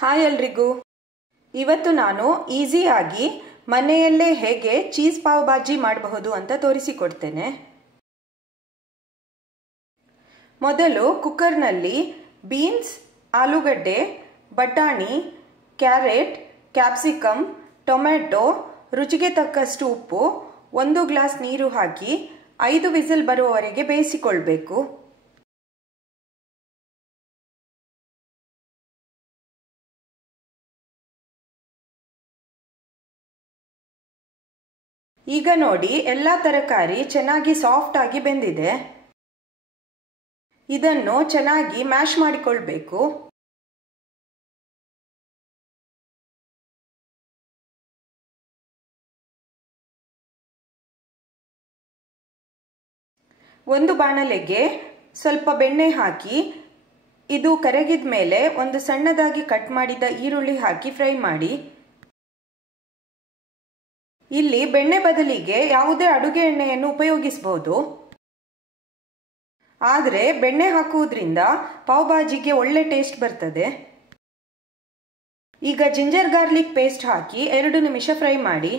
Hi ಎಲ್ರಿಗೂ. ಇವತ್ತು ನಾನು ಈಸಿಯಾಗಿ ಮನೆಯಲ್ಲೇ ಹೇಗೆ ಚೀಸ್ ಪಾವ್ ಭಾಜಿ ಮಾಡಬಹುದು ಅಂತ ತೋರಿಸಿಕೊಡ್ತೇನೆ. ಮೊದಲು ಕುಕ್ಕರ್ನಲ್ಲಿ ಬೀನ್ಸ್, ಆಲೂಗಡ್ಡೆ, ಬಟಾಣಿ, ಕ್ಯಾರೆಟ್, ಕ್ಯಾಪ್ಸಿಕಮ್, ಟೊಮೆಟೊ, ರುಚಿಗೆ ತಕ್ಕಷ್ಟು ಉಪ್ಪು, 1 ಗ್ಲಾಸ್ ನೀರು ಹಾಕಿ 5 ವಿಸಿಲ್ ಬರುವವರೆಗೆ ಬೇಯಿಸಿಕೊಳ್ಬೇಕು. ಈಗ ನೋಡಿ, ಎಲ್ಲ ತರಕಾರಿ ಚೆನ್ನಾಗಿ ಸಾಫ್ಟ್ ಆಗಿ ಬೆಂದಿದೆ. ಇದನ್ನು ಚೆನ್ನಾಗಿ ಮ್ಯಾಶ್ ಮಾಡಿಕೊಳ್ಬೇಕು. ಒಂದು ಬಾಣಲೆಗೆ ಸ್ವಲ್ಪ ಬೆಣ್ಣೆ ಹಾಕಿ, ಇದು ಕರಗಿದ ಮೇಲೆ ಒಂದು ಸಣ್ಣದಾಗಿ ಕಟ್ ಮಾಡಿದ ಈರುಳ್ಳಿ ಹಾಕಿ ಫ್ರೈ ಮಾಡಿ. ಇಲ್ಲಿ ಬೆಣ್ಣೆ ಬದಲಿಗೆ ಯಾವುದೇ ಅಡುಗೆ ಎಣ್ಣೆಯನ್ನು ಉಪಯೋಗಿಸಬಹುದು. ಆದರೆ ಬೆಣ್ಣೆ ಹಾಕುವುದರಿಂದ ಪಾವ್ ಭಾಜಿಗೆ ಒಳ್ಳೆ ಟೇಸ್ಟ್ ಬರ್ತದೆ. ಈಗ ಜಿಂಜರ್ ಗಾರ್ಲಿಕ್ ಪೇಸ್ಟ್ ಹಾಕಿ 2 ನಿಮಿಷ ಫ್ರೈ ಮಾಡಿ.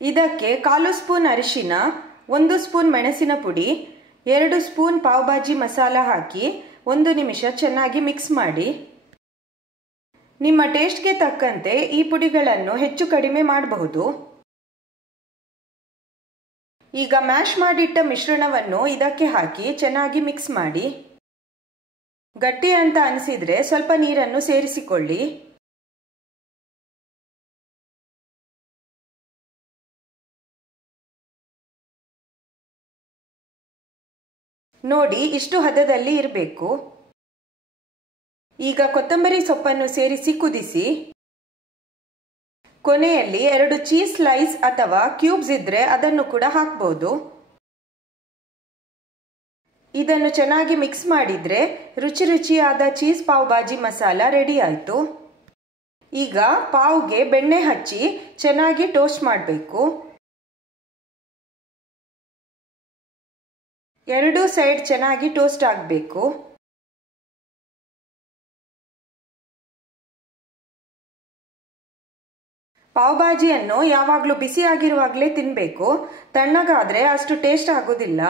ಇದಕ್ಕೆ 1/4 ಸ್ಪೂನ್ ಅರಿಶಿನ, 1 ಸ್ಪೂನ್ ಮೆಣಸಿನ ಪುಡಿ, 2 ಸ್ಪೂನ್ ಪಾವ್ ಭಾಜಿ ಮಸಾಲ ಹಾಕಿ 1 ನಿಮಿಷ ಚೆನ್ನಾಗಿ ಮಿಕ್ಸ್ ಮಾಡಿ. ನಿಮ್ಮ ಟೇಸ್ಟ್ಗೆ ತಕ್ಕಂತೆ ಈ ಪುಡಿಗಳನ್ನು ಹೆಚ್ಚು ಕಡಿಮೆ ಮಾಡಬಹುದು. ಈಗ ಮ್ಯಾಶ್ ಮಾಡಿಟ್ಟ ಮಿಶ್ರಣವನ್ನು ಇದಕ್ಕೆ ಹಾಕಿ ಚೆನ್ನಾಗಿ ಮಿಕ್ಸ್ ಮಾಡಿ. ಗಟ್ಟಿ ಅಂತ ಅನಿಸಿದ್ರೆ ಸ್ವಲ್ಪ ನೀರನ್ನು ಸೇರಿಸಿಕೊಳ್ಳಿ. ನೋಡಿ, ಇಷ್ಟು ಹದದಲ್ಲಿ ಇರಬೇಕು. ಈಗ ಕೊತ್ತಂಬರಿ ಸೊಪ್ಪನ್ನು ಸೇರಿಸಿ ಕುದಿಸಿ. ಕೊನೆಯಲ್ಲಿ 2 ಚೀಸ್ ಸ್ಲೈಸ್ ಅಥವಾ ಕ್ಯೂಬ್ಸ್ ಇದ್ರೆ ಅದನ್ನು ಕೂಡ ಹಾಕಬಹುದು. ಇದನ್ನು ಚೆನ್ನಾಗಿ ಮಿಕ್ಸ್ ಮಾಡಿದ್ರೆ ರುಚಿಯಾದ ಚೀಸ್ ಪಾವ್ ಭಾಜಿ ಮಸಾಲ ರೆಡಿ ಆಯಿತು. ಈಗ ಪಾವ್ಗೆ ಬೆಣ್ಣೆ ಹಚ್ಚಿ ಚೆನ್ನಾಗಿ ಟೋಸ್ಟ್ ಮಾಡಬೇಕು. 2 ಸೈಡ್ ಚೆನ್ನಾಗಿ ಟೋಸ್ಟ್ ಆಗಬೇಕು. ಪಾವ್ ಭಾಜಿಯನ್ನು ಯಾವಾಗಲೂ ಬಿಸಿಯಾಗಿರುವಾಗಲೇ ತಿನ್ನಬೇಕು. ತಣ್ಣಗಾದ್ರೆ ಅಷ್ಟು ಟೇಸ್ಟ್ ಆಗೋದಿಲ್ಲ.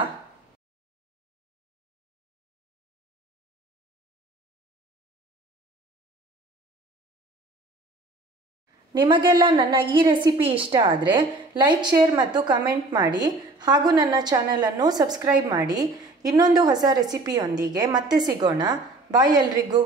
ನಿಮಗೆಲ್ಲ ನನ್ನ ಈ ರೆಸಿಪಿ ಇಷ್ಟ ಆದರೆ ಲೈಕ್, ಶೇರ್ ಮತ್ತು ಕಮೆಂಟ್ ಮಾಡಿ. ಹಾಗೂ ನನ್ನ ಚಾನಲನ್ನು ಸಬ್ಸ್ಕ್ರೈಬ್ ಮಾಡಿ. ಇನ್ನೊಂದು ಹೊಸ ರೆಸಿಪಿಯೊಂದಿಗೆ ಮತ್ತೆ ಸಿಗೋಣ. ಬಾಯ್ ಎಲ್ರಿಗೂ.